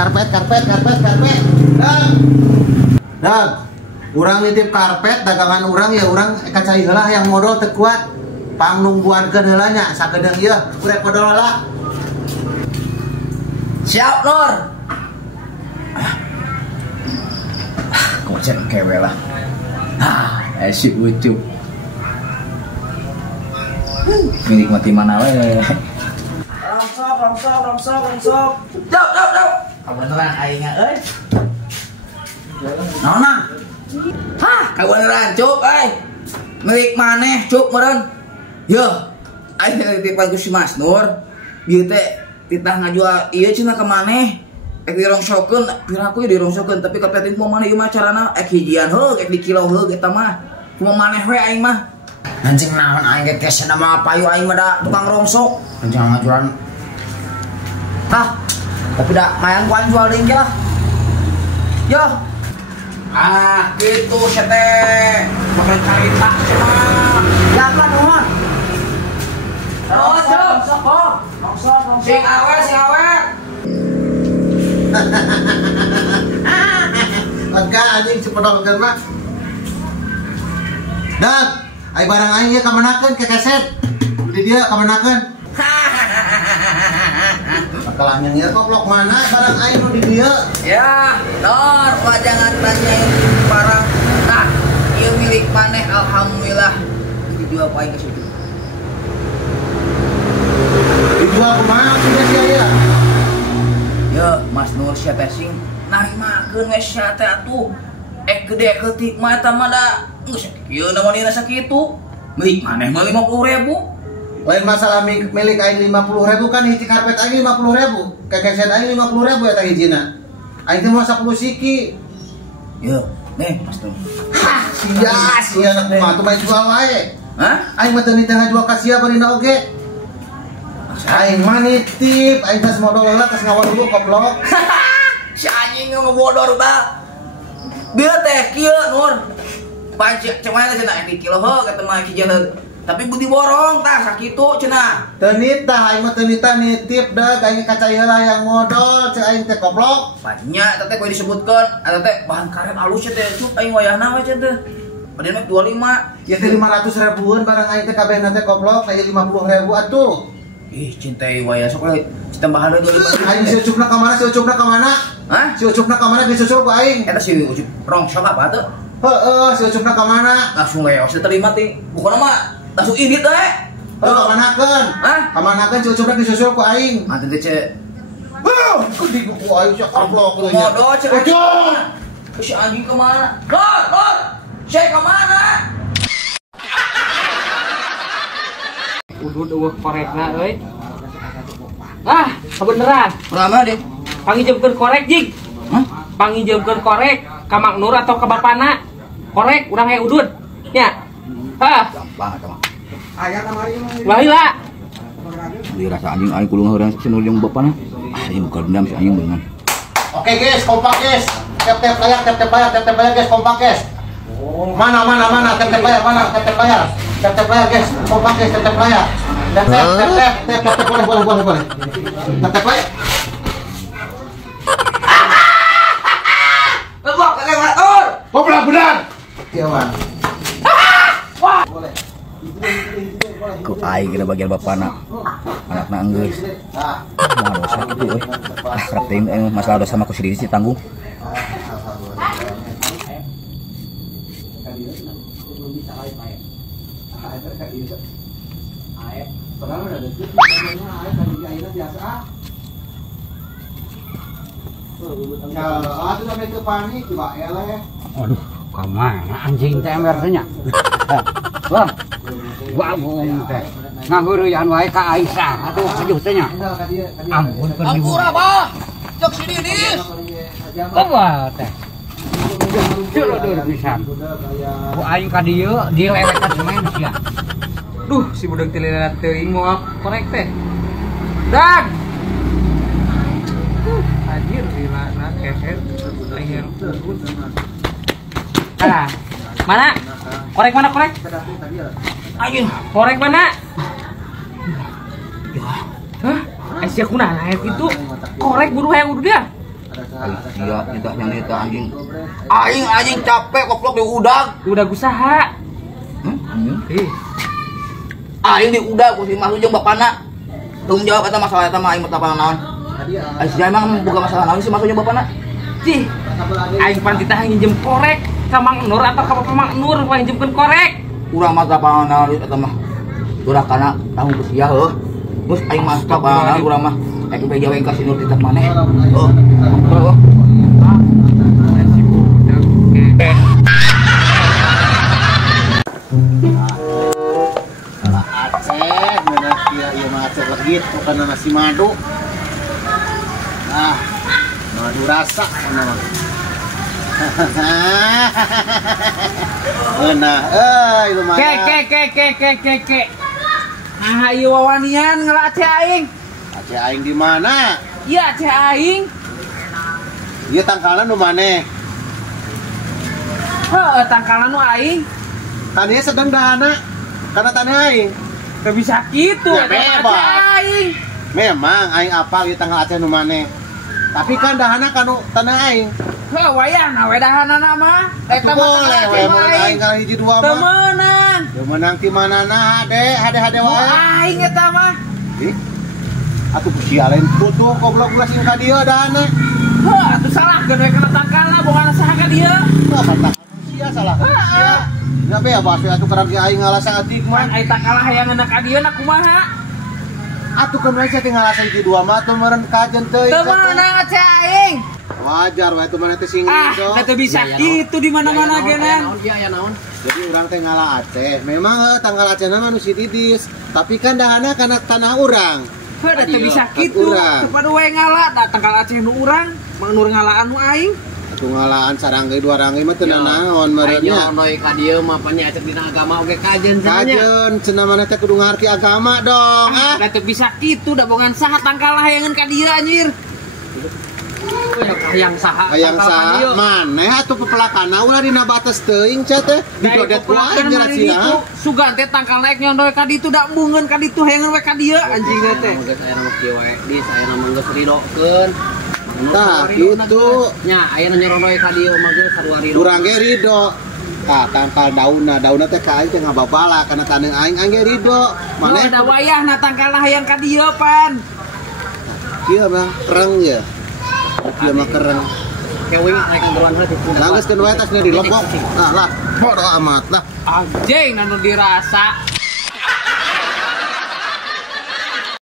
Karpet. Dag, urang nitip karpet dagangan urang ya urang eka cai heula yang modal teu kuat. Pangnungguankeun heula nya sagedeung ieu, urek podol heula. Siap, Nur. Kocek kewe lah. Si Ucup. Menikmati mana we. Rongsok. Jauh. Kebeneran aingnya euy. Naonna? Hah, kebeneran Cup milik maneh Cup meureun. Yeuh, aing titipan ku si Mas Nur. Bieu teh titah ngajual ieu cenah ka maneh. Ek dirongsokeun, piraku dirongsokeun tapi kapeting ku maneh ieu mah carana ek hijian heug, ek dikilo heug eta mah. Kumaha maneh we aing mah. Anjing naon aing ge kesena mah payu aing mah da tukang rongsok. Anjing ngajualan. Tapi dah mayan ku jual deui lah. Yo. Gitu sete. Pakai carita cenah. Jangan nuhun. Rongsok. Sing awet. Lega anjing cepedolkeun mah. Dag, ai barang aing ieu kamanakeun ke keset. Di dia kamanakeun. Kalahnya ya koplok mana barang aing nu di dieu? Ya, Nur, jangan tanyain barang. Nah, ieu milik maneh alhamdulillah. Dijual ka aing ke situ. Dijual kumaha sia sia ya? Ya, Mas Nur sia teh sing narimakeun we sia teh atuh. Gede keutik mah eta mah da geus kieu namunina sakitu. Milik maneh mah 50.000. Lain masalah milik aing 50.000 kan hiji karpet aing 50.000. Kekeset aing 50.000 eta hijina. Aing teh mau 10 siki. Yo, nih Mas Nur. Sia anak kumaha tuh main jual wae. Hah? Aing mah teu nitah ngajual ka sia barina oge. Aing mah nitip, aing geus modal heula geus ngawon dulu goblok. Si anjing ngebodor tah. Bieu teh kieu Nur. Pajak cenah cenah di kilo heug eta mah hijina heug. Tapi budi borong tah sakitu cenah. Teu nitah aing mah teu nitah nitip deug aing kacai heula yang modal cek aing teh goblok. Banyak teh kudu disebutkeun eta teh bahan karet alus teh Cup aing wayahna we cenah teh. Padahal mah 25. Ya teh 500.000-an barang aing teh kabehna teh goblok aya 50.000 atuh. Ih cintai wayah sok we tambahan deui 25. Aing si Ucupna ka mana? Hah? Si Ucupna ka mana disusul ku aing? Eta si Ucup rongsok apa tuh? Heeh, si Ucupna ka mana? Langsung leos terima ti. Bukan mah langsung ini teh. Kamanakeun? Hah? Kamanakeun si Ucupna disusul ku aing. Mati teh ce. Di ku aing sak goblok teh. Modo ce. Ucup. Si anjing kemana? Lor. Saya kemana? Udud korekna euy. Kebeneran. Berapa deh? Pangijemkeun korek jig. Hah? Pangijemkeun korek ka Mak Nur atau ka bapana? Korek urang he udud. Nya. Gampang eta mah. Aya kamari mah. Baheula. Di rasa anjing aing kudu ngaeureun si Nur jeung bapana. Ieu bukan dendam si anjing beungan. Oke guys, kompak guys. Tep-tep layar guys, kompak guys. Mana tep-tep layar mana? Tep-tep layar guys, kompak guys, tep-tep layar. Tep boleh. Tep layar. Lebok kakek ngatur. Goblok benar. Iya, Wan. Boleh. Ku aing kena bagian bapana. Anakna enggeus. Moal dosa kitu euy. Rek teuing masalah dosa mah ku sendiri sih tanggung. Itu sampai ke panik coba eleh. Aduh, kamana anjing teh embernya. Wah. Bangun teh. Ngaheureuyaan wae ka Aisyah atuh ajuh teh nya. Ampun Ampura, Pak. Cek sini. Apa teh? Ceueur pisan. Ku aing ka dieu dilelekan semen sia. Duh, si budak tililat teuing mau korek teh. Dan. Anjir dilana keher leher. Ah, mana? Korek mana korek? Ayo, korek mana? Hah? Asia kunaha itu? Korek buru hayang udah dia. Iya, kita yang itu anjing. Anjing capek goblok di udag. Udah usaha. Anjing. Aing di udag ku si Mas jeung bapana. Tong jawab eta masalah eta mah aing mah tapana naon. Sia emang boga masalah naon si Mas jeung bapana? Cih. Aing pan titah nginjem korek ka Mang Nur atau ka Bapak Mang Nur nginjemkeun korek. Urang mah tapana naon eta mah. Udah kana tahun usia heuh. Terus aing mah tapana naon urang mah. Aing pe jawe ka si Nur titah maneh. Oh. Aceh legit bukan nasi madu. Madu rasa mana. Lumayan. Ke. Ah, ieu wawanian ngeula Aceh aing. Aceh aing di mana? Iya Aceh aing. Ieu tangkalan nu maneh. Heuh, tangkalan nu aing. Kan ieu sedang dahana karena tanah aing. Gak bisa gitu, Ya, bebas. aing. Memang aing apal di tanggal Aceh nu maneh. Tapi kan dahana kanu tanah aing. Heuh, wayahna we dahanana mah. Eta mah Boleh we mun aing kali hiji dua teu mah. meunang. Teu meunang ti manana hade wae. Aing eta mah. Ih. Atuh sia lain tutup goblok ulah sing ka dieu dahana. Heuh, atuh salahkeun we kana tangkalna boga saha ka dieu. Oh, mantap. Sia salah. Sia. Ya bebas we atuh karang aing ngalasa adik mah. Ai tangkalah hayangeunna ka dieu na kumaha? Atuh kan we tinggal ngalasa hiji dua mah teu meureun kajen teuing. Teu meunang Aceh aing. Wajar we atuh mana teh sing Ah, teu bisa kitu di mana-mana geunan. Jadi urang teh ngala Aceh. Memang tanggal Aceh nama nu si Didis, tapi kan dahana kana tanah urang. Heuh, teu bisa kitu. Kepada we ngala da tangkal Aceh nu urang, Mang Nur ngalaan nu aing. Atuh ngalaan sarangge dua rangge mah teu naon meureunnya. Nyonoy ka dieu mah panyacet dina agama oge kajen Kajen cenah mana teh kudu ngarti agama dong. Da teu bisa kitu da bogan saha tangkal hayangeun ka dieu anjir. hayang saha Hayang saha maneh atuh pepelakana ulah dina batas teuing ca teh. Didodet wae jerat sia. Sugan teh tangkal naik nyondoy ka ditu da embungeun ka ditu hayangeun we ka dieu anjing teh. Geus aya nama kieu we di saya nama geus ridokeun. Tah kitu. Nya aya nu nyeronoy ka dieu mah geus sarua ridho. Urang ge ridho. Tangkal daunna teh ka aing teh ngababala kana taneuh aing ge ridho. Maneh da wayahna tangkal hayang ka dieu pan. Kieu mah kereng ya. Kieu mah kereng. Kewing rek nggeluan heula di pundak. Langgeuskeun wae tasnya di lembok. Lah, bodo amat lah. Anjing anu dirasa.